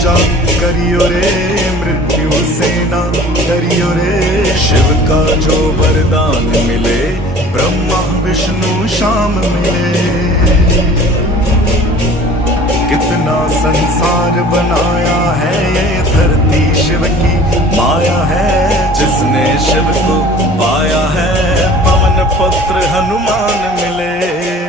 पूजा करियो रे, मृत्यु सेना डरियो रे। शिव का जो वरदान मिले, ब्रह्मा विष्णु शाम मिले। कितना संसार बनाया है, ये धरती शिव की माया है। जिसने शिव को पाया है, पवन पुत्र हनुमान मिले।